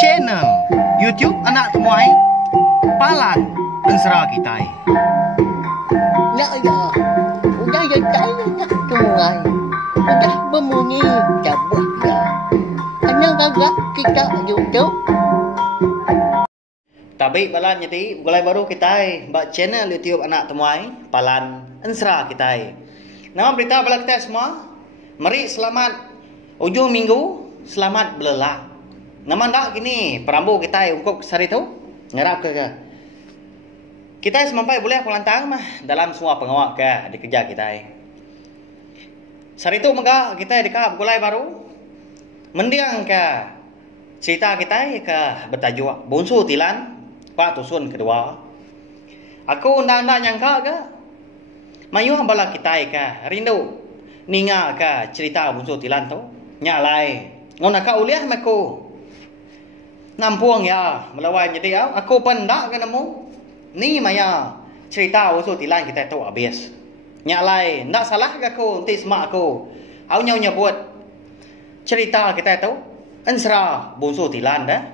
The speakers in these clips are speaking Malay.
channel YouTube anak temuai Palan Ensra Kitai. Nak ya, udah ya saya nak tungai, udah berbunyi cabut ya. Kenang agak kita YouTube. Tapi Palan jadi mulai baru Kitai, mbak channel YouTube anak temuai Palan Ensra Kitai. Nama berita bala kita semua, mari selamat ujung minggu, selamat belelak. Nama ndak gini, perambu kita ungkuk sari tu, ngarap ke. Kita semampai boleh pelantang mah dalam semua pengawak ke dikerja kita. Sari tu mega kita dekat gulai baru, mendiang ke cerita kita ke bertajuk Bungsu Tilan, Pak Tusun kedua. Aku undang-undang nyangka ke, mayu bala kita ke rindu, ninga ke cerita Bungsu Tilan tu, nyalai, ngona ka uliah maku. Nampuang ya melawan jadi aku pendak ke nemu ni maya cerita Bungsu Tilan kita tu habis nyalai ndak salah ke aku nanti semak aku au nyau nyebut cerita kita tu Ensra Bungsu Tilan dah.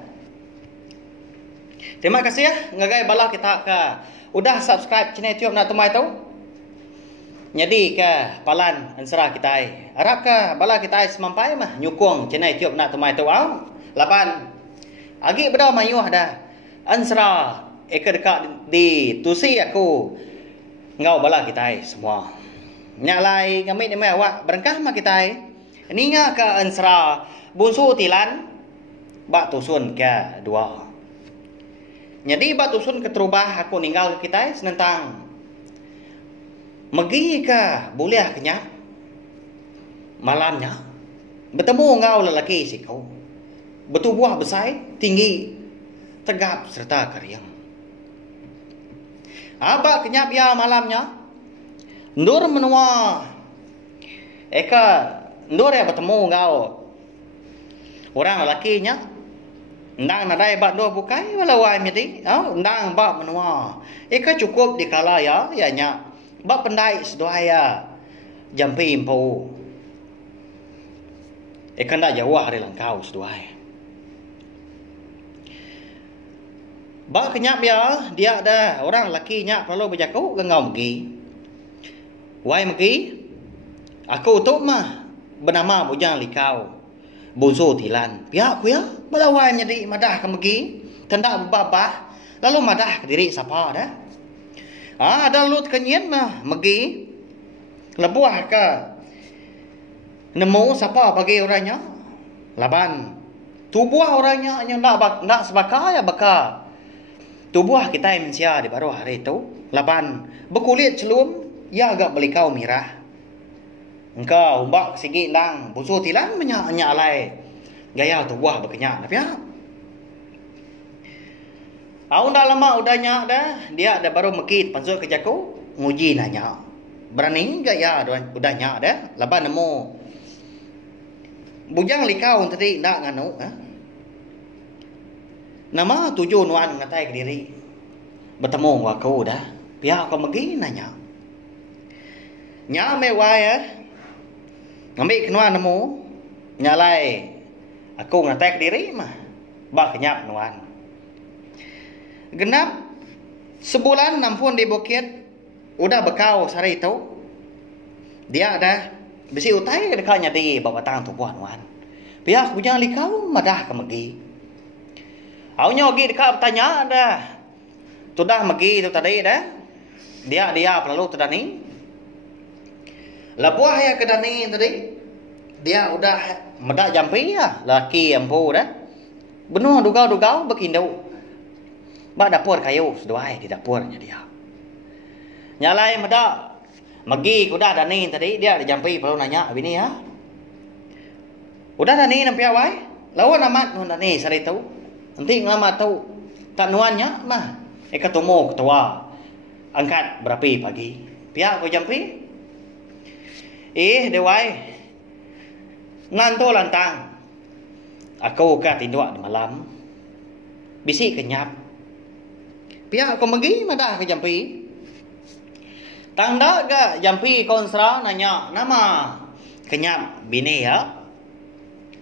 Terima kasih ya ngagai bala kita ke udah subscribe channel YouTube nak temai tu jadi ke Palan Ensra kita harap ke bala kita semampai mah nyukung channel YouTube nak temai tu au lapan agi beda mayuh dah. Ensra dekat di tusi aku ngau bala kita semua. Nyalai kami ni mai awak berengkah mak kita. Ninga ke Ensra Bungsu Tilan bak tusun ke dua. Jadi bak tusun ke terubah aku ninggal ke kita senentang. Megi ke boleh kenyap malamnya bertemu ngau lelaki si kau. Bertubuh besar, tinggi, tegap serta keriang. Abak kenyap ya malamnya, Nur menua. Nur ya bertemu ngau. Orang lakinya, ndang nadai bak Nur bukai walawai mesti, ndang bak menua. Cukup dikala ya nya. Bak pendai sedoaya jampi impu. Ndak jauh hari langkau sedoaya. Ba kenyap ya dia ada orang lelaki nyak perlu berjaku ngau megi. Wai megi aku tu mah bernama bujang likau Bungsu Tilan. Pihak aku ya balawai jadi madah ke megi tendak babah lalu madah ke diri siapa dah. Ada lut kenyien mah megi lebuah ke nemu siapa bagi orangnya laban tubuh orangnya yang ndak sebaka ya baka. Tubuh kita yang mensia di baru hari itu laban berkulit celum ya agak belikau mirah. Engkau umbak sigi lang Bungsu Tilan menyak alai gaya tubuh berkenyak tapi ya. Dah lama udah nyak dah dia ada baru mekit pansur kerjaku nguji nanya. Berani gaya udah nyak dah laban nemu bujang likau tadi ndak nganu nama tujuh nuan ngatai ke diri. Bertemu aku dah. Pihak aku pergi nanya. Nya mewah ya. Ngambil kenuan nemu. Nyalai. Aku ngatai ke diri mah. Bak kenyap nuan. Genap. Sebulan nampun di bukit. Udah bekau sehari itu. Dia ada. Besi utai dekatnya di bawah batang tubuh nuan. Pihak bujang likau madah ke megi. Awaknya pergi dekat bertanya dah. Tu dah pergi tu tadi dah. Dia perlu tu dani. Lebuah ya ke dani tadi. Dia udah medak jampi ya. Laki empu dah. Benuh dugau berkindu. Bak dapur kayu seduai di dapurnya dia. Nyalai medak. Pergi ku dah dani tadi. Dia ada jampi perlu nanya bini ya. Udah dani nampi awai. Lawan amat nun dani sari tu. Nanti ngalamat tahu tak nuannya mah. Ketemu ketua angkat berapi pagi. Pihak kau jampi. Dewai. Nganto lantang. Aku ka tinduk di malam. Bisi kenyap. Pihak kau pergi madah ke jampi. Tanda ke jampi konsra nanya nama kenyap bini ya.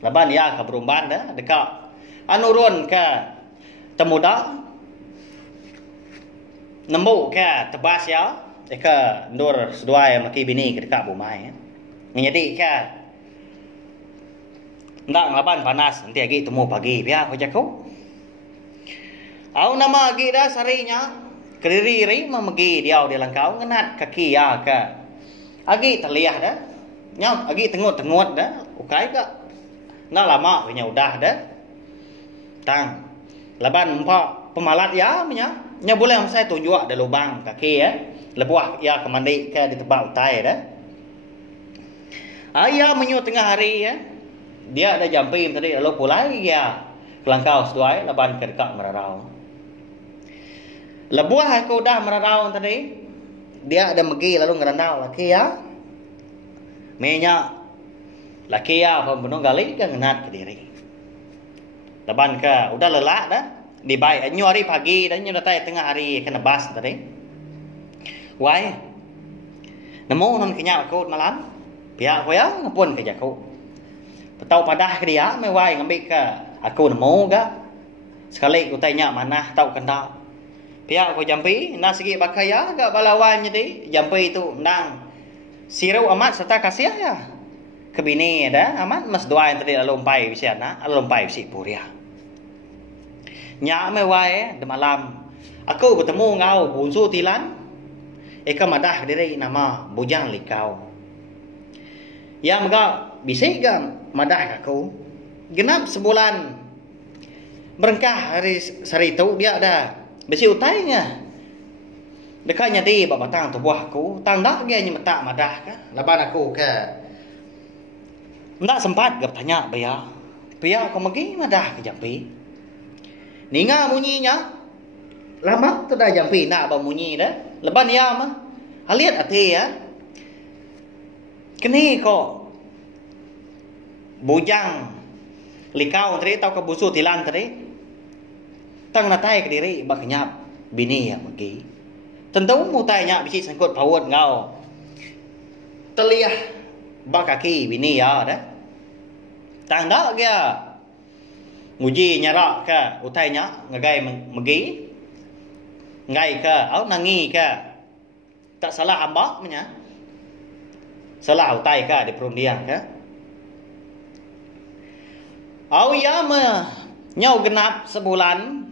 Laban ya ke berumban dah dekat Anurun ke temuda nemu ke tebas ya ke nur seduai maki bini ke dekat bumai jadi ke ndak ngelaban panas nanti lagi temu pagi biar aku jaku au nama lagi dah sarinya kediri memegi dia di langkau ngenat kaki ya ke agi terlihat dah nyau agi tengut dah ukai ke nak lama punya udah dah tang laban empat pemalat ya nya boleh saya tunjuk ada lubang kaki ya lebuah ya kemandi ke di tempat utai dah ayah menyu tengah hari ya dia ada jampin tadi lalu pulai ya kelangkau seduai laban ke dekat merarau lebuah aku dah merarau tadi dia ada megi lalu ngerandau laki ya minyak laki ya pembunuh gali ke ngenat ke diri laban ke udah lelak dah di baik nyu hari pagi dan nyu datang tengah hari kena bas tadi wai nemu non kenyak aku malam pihak aku ya ngapun ke jaku tahu padah ke dia mai wai ngambil ke aku nemu gak sekali aku tanya mana tahu kena pihak aku jampi na segi pakai ya gak balawan jadi jampi itu nang sirau amat serta kasih ya kebini ada amat mas doa yang tadi lalu umpai bisa na lalu umpai si puria nya mai wai de malam aku bertemu ngau bunsu tilan eka madah diri nama bujang likau ya maga bisa gam madah aku genap sebulan berengkah hari sari itu dia ada besi utainya dekatnya di batang tubuh aku tanda dia nya mata madah ka laban aku ke ndak sempat gap tanya bayar pia aku magi madah ke jampi ninga munyinya lama tu dah jampi nak ba munyi dah leban ya mah aliat ati ya kini kok bujang likau tadi tau ke busu tilan tadi tang natai ke diri bak nyap bini ya magi tentu mu tanya bisi sangkut pawut ngau teliah bak kaki bini ya dah tang dak dia nguji nyarak ke utainya ngagai magi ngai ke au nangi ke tak salah ambak nya salah utai ke di perundian ke au ya me nyau genap sebulan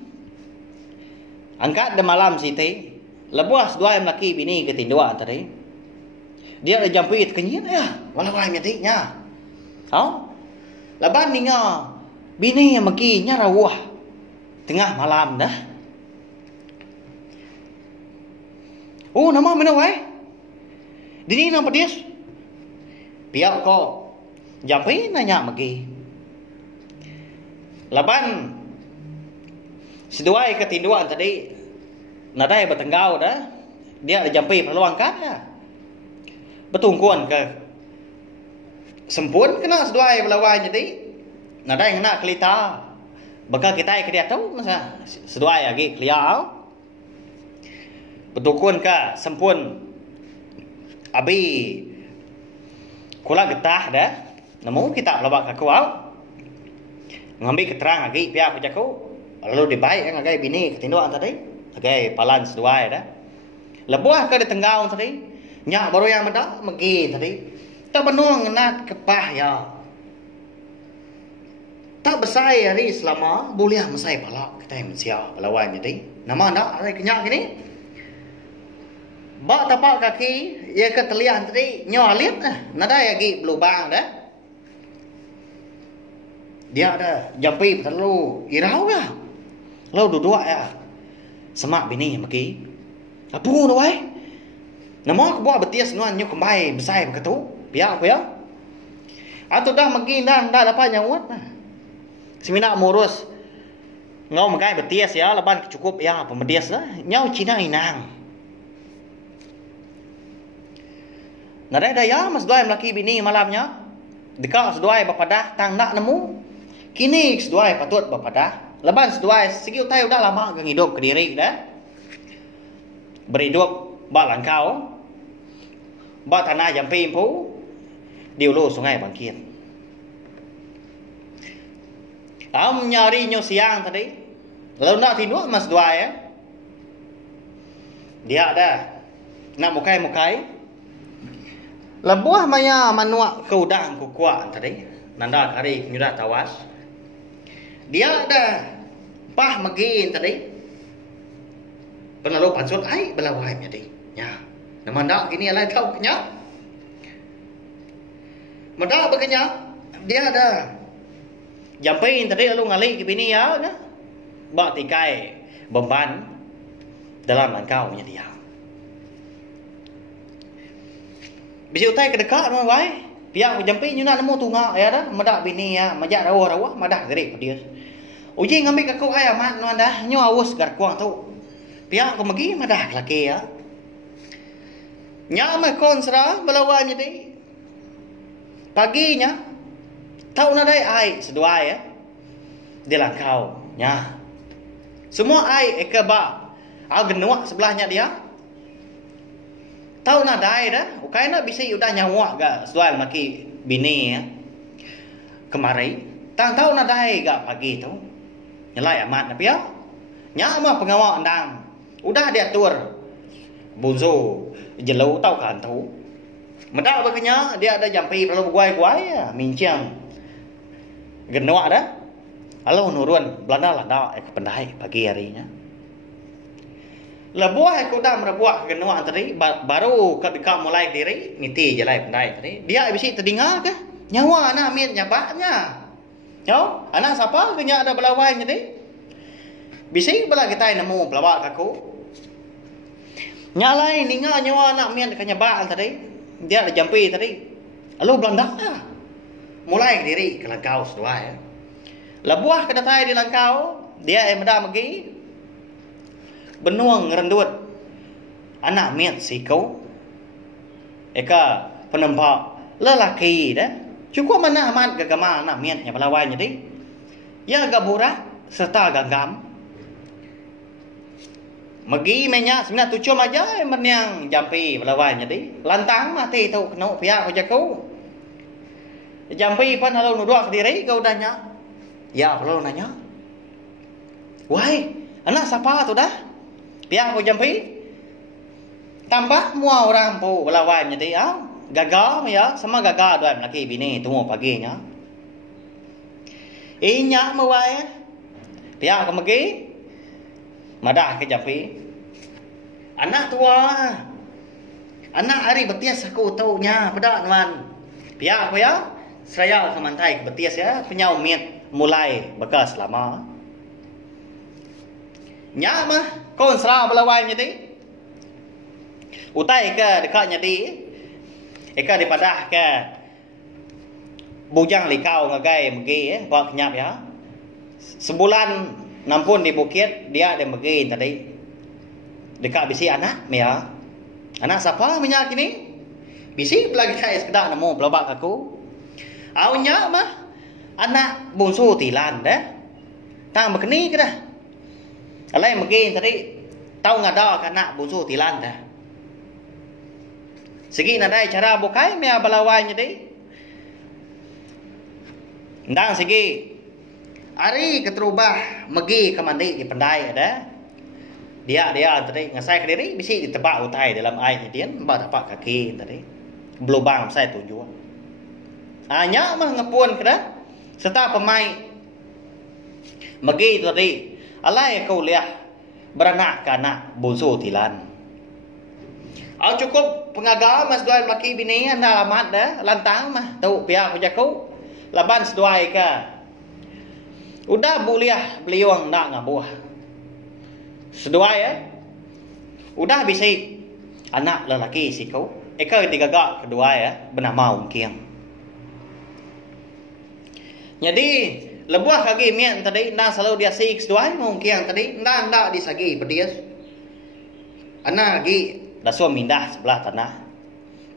angkat de malam siti lebuas dua laki bini ketindua tadi dia ada jampit kenyin ya wala wala nya au laban ninga bini yang magi nya rawah tengah malam dah oh nama mana wai dini nama dia piak kok jampi nanya magi laban seduai ketinduan tadi nadai bertenggau dah dia ada jampi perlu angkat ya betungkuan ke sempun kena seduai berlawan jadi nadai kena kelita bakal kita ke dia tahu masa seduai lagi keliau betungkuan ke sempun abi kula getah dah nemu kita lobak aku au ngambil keterangan lagi pihak aku lalu dibaik ngagai bini ketinduan tadi ngagai palan seduai dah lebuah ke di tenggau tadi nyak baru yang meda megi tadi tak benuang ngenat kepah ya tak besai hari selama boleh mesai palak kita yang mensia lawan jadi nama ndak hari kenyak gini bak tapak kaki ya ke telian tadi nyolit nada lagi belubang dah dia ada jampi terlalu irau ya lalu duduk ya semak bini maki apa tu wai nama aku buat betis nuan nyu kembai besai begitu pihak aku ya atau dah maki dah dapat nyawat semina murus ngau makai betis ya leban cukup ya pemedias dah nyau Cina inang nada daya mas doai laki bini malamnya dekat seduai bapadah tang nak nemu kini seduai patut bapadah leban seduai segi utai udah lama gang hidup ke diri dah berhidup bak langkau bak tanah jampi impu di ulu sungai bangkit nyari nyo siang tadi. Lalu nak tidur mas dua ya. Dia ada nak mukai. Lebuah maya manuak ke udang ku kuat tadi. Nanda kari nyudah tawas. Dia ada pah magin tadi. Pernah lo pansut ai belawai tadi. Ya. Namanda kini alai tahu kenya. Mada begenya dia ada jampai tadi lalu ngali ke bini ya kan. Bak tikai beban dalam langkau nya dia. Bisi utai ke dekat mah wai. Pihak jampi nyuna nemu tunga ya dah, madak bini ya, majak rawa madak gerik dia. Uji ngambil aku ai amat nu anda, nyu awus gar kuang tu. Pihak ko magi madak laki ya. Nya mah konsra belawan jadi. Paginya tahu nadai ai sedua ya. Di langkau nya. Semua ai ekeba. Agnuak sebelahnya dia. Tahu nadai dah, ukai nak bisa udah nyawa ga soal maki bini ya. Kemari, tahu nadai ga pagi tu. Nyelai amat na pia. Nya mah pengawal andang. Udah dia atur. Bunzo jelau tahu kan tu. Medak begenya dia ada jampi perlu guai-guai ya, mincang. Genuak dah. Halo nurun, belanda landa ke pendai pagi harinya. Lebuah aku dah merebuah genua tadi baru ketika mulai diri niti jelai pendai tadi dia bisi terdengar ke nyawa anak amin nyabaknya yo anak siapa kenya ada belawai tadi bisi bala kita nemu belawak aku nyalai ninga nyawa anak amin kenya bak tadi dia ada jampi tadi lalu belanda mulai diri ke langkau sedua ya lebuah kedatai di langkau dia emda magi benuang ngerendut anak miat si kau eka penempak lelaki dah cukup mana amat gagama anak miatnya pelawai jadi ya gabura serta gagam magi menya sebenarnya tujuh aja yang jampi pelawai jadi lantang mati tu kena pihak kerja kau jampi pun kalau nuduk diri kau danya ya perlu nanya wahai anak siapa tu dah pihak aku jampi tambah mua orang pu belawan jadi ah gagal ya sama gagal dua laki bini tunggu paginya inya mawai pihak aku magi madah ke jampi anak tua anak hari betias aku tahu nya pada nuan pihak aku ya saya kemantai ke betias ya punya umiat mulai bekas lama nya mah konsra belawai jadi utai ke dekatnya di eka dipadah ke bujang likau ngagai megi buat kenyap ya sebulan nampun di bukit dia ada megi tadi dekat bisi anak ya anak siapa minyak ini bisi pelagi saya sekedar nemu pelabak aku awnya mah anak bungsu tilan dah tang begini ke dah alai mungkin tadi tahu ngada kana busu tilan dah. Segi nadai cara bukai mea balawai jadi. Ndang segi ari keterubah megi ke mandi di pendai ada. Dia tadi ngasai ke diri bisi ditebak utai dalam air dia mbak tapak kaki tadi. Belubang saya tuju. Hanya mah ngepun kada serta pemain megi tadi alai kau lihat beranak kanak bunsu tilan. Cukup pengagal mas dua laki bini anda alamat dah lantang mah tahu pihak kerja kau laban seduai ke. Udah buliah beliau nak ngabuah. Seduai ya. Udah bisi anak lelaki si kau. Eka tiga gak kedua ya bernama Ungkiang. Jadi lebuah kaki mian tadi na selalu dia sik seduai Ungkiang tadi ndak disagi berdias. Anak lagi dasua mindah sebelah tanah.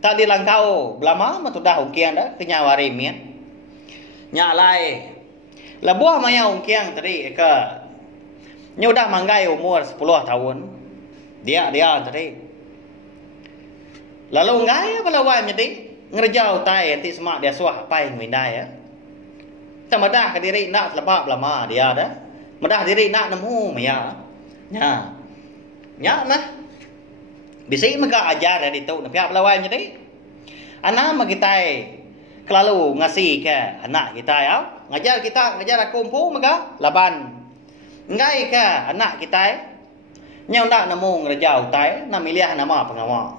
Tak dilangkau belama matudah Ungkiang dah kenyawari mian. Nyalai lebuah maya Ungkiang tadi eka nyudah manggai umur 10 tahun. Dia tadi. Lalu ngai belawan jadi ngerjau tai nanti semak dia suah pai mindai ya. Madah ke diri nak selebab lama dia dah. Madah diri nak nemu maya. Nya. Nya mah. Bisi mega ajar dari tu nak piak belawai jadi. Anak mah kita kelalu ngasih ke anak kita ya. Ngajar kita, ngajar aku umpu mega laban. Ngai ke anak kita. Nya ndak nemu ngerjau tai, nak milih nama pengawa.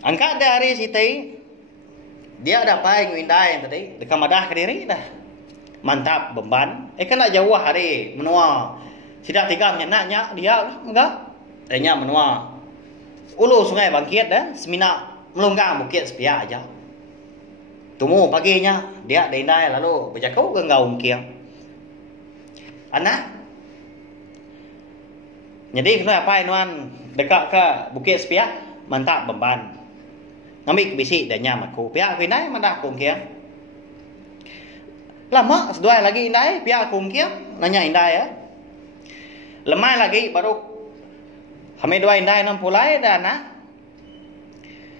Angkat dari situ dia dapat ngindai tadi dekat madah ke diri dah. Mantap beban. Kan nak jauh hari menua. Sidak tiga menyenaknya dia enggak. Tanya menua. Ulu sungai bangkit dah, semina melunggang bukit sepiak aja. Tumu paginya dia dindai lalu berjakau ke ngau mungkin. Anak. Jadi kena apa nuan dekat ke bukit sepiak mantap beban. Ngambil bisi dan nyam aku. Pihak aku indai mandah aku mungkin. Lama sedua lagi indai pihak aku mungkin nanya indai ya. Lemai lagi baru kami dua indai nam pulai dan nak.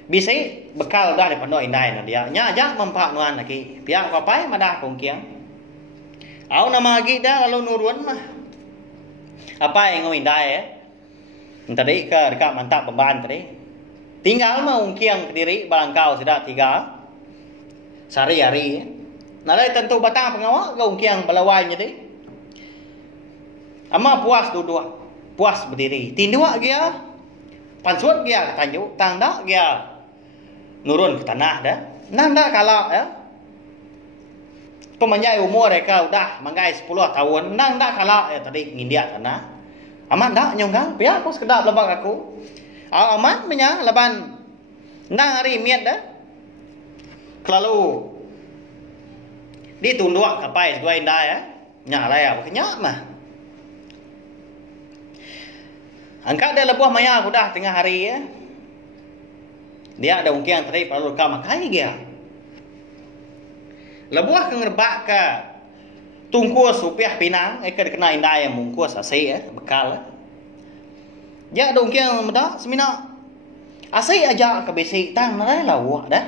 Bisi bekal dah depan dua indai na dia. Nya aja mempak nuan lagi. Pihak aku apa mandah aku mungkin. Au nama lagi dah lalu nurun mah. Apa yang ngau indai ya. Tadi ke dekat mantap beban tadi. Tinggal mau ungkiang ke diri balangkau sudah 3 sehari-hari. Nalai tentu batang pengawak ke ungkiang balawai jadi. Ama puas dua-dua. Puas berdiri. Tindua dia. Pansuat dia ke tanjuk. Tangda dia nurun ke tanah dah. Nanda kalau ya. Pemanjai umur mereka udah manggai 10 tahun. Nanda kalau ya tadi ngindiak tanah. Amat dak nyonggal. Biar aku sekedar lebak aku. Amat punya laban nang hari miat dah. Kelalu ditunduk kapai dua indai ya. Nya lai apa kenyak mah. Angkat dia lebuh maya sudah tengah hari ya. Dia ada ungkian tadi perlu ka makai dia. Lebuh ke ngerbak ke tungkus rupiah pinang ke kena indai yang mungkus asai ya bekal. Dia ada ungkian muda semina. Asai aja ke besi tang nalai lawak dah.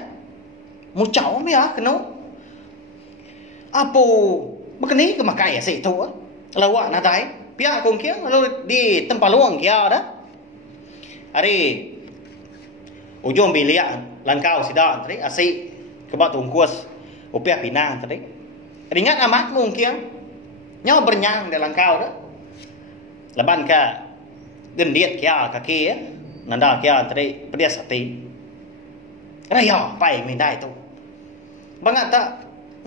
Mucau ya kena. Apa begini ke makai asai tu lawak nadai. Pihak ungkian lalu di tempat luang kia dah. Hari ujung biliak langkau sidak tadi asai ke bak tungkus rupiah pinang tadi. Ringat amat mungkin. Nyawa bernyang di langkau dah. Leban ke gendiat kia kaki ya. Nanda kia tadi pedas hati. Raya pai mindai tu. Bangat tak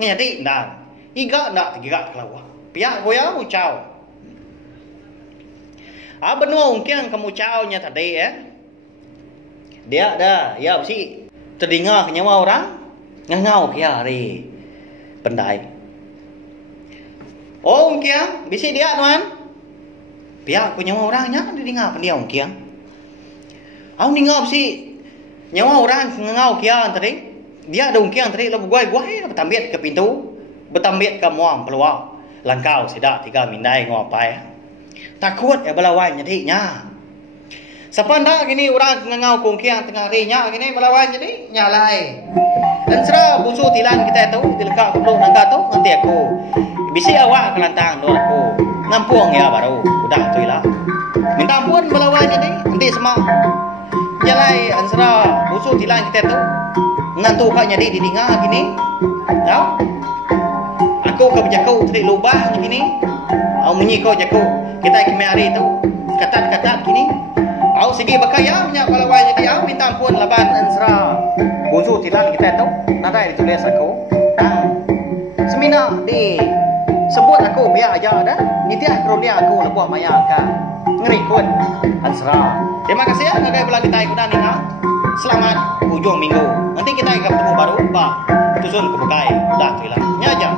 ngedi ndan. Iga ndak tiga kelawak. Pihak goya ucau. Benua ungkian kamu ucaunya tadi ya. Dia dah ya si terdengar nyawa orang ngangau kia hari pendai. Oh ungkian bisi dia tuan. Pihak punya orangnya didengar pendia ungkiang. Au ningap si nyawa orang ngau kian tadi. Dia ada ungkiang tadi lalu guai-guai bertambit ke pintu, bertambit ke muang peluang. Langkau sidak 3 mindai ngopai. Takut ya belawan jadi nya. Siapa ndak gini orang ngau ungkiang tengah hari nya gini belawan jadi nyalai. Dan serah busu tilan kita tu dilekak keblung nangka tu nanti aku. Bisi awak kelantang dor aku. Nampuang ya baru udah tu lah. Minta ampun belawan jadi nanti semua jalai ansara busu tilan kita tu nantu kak jadi didinga gini tahu aku ke berjakau tadi lubah gini au menyiko jakau kita kemari tu katat-katat gini au segi bakaya nya belawan jadi au minta ampun laban ansara busu tilan kita tu nadai ditulis aku semina di sebut aku biar aja dah. Nitiah kerunia aku lebuh maya ka. Ngerikun Ansra. Terima kasih ya ngagai belah kita ikutan ni ha. Selamat ujung minggu. Nanti kita akan bertemu baru Pak Tusun ke Bukai. Dah tu lah. Nya aja.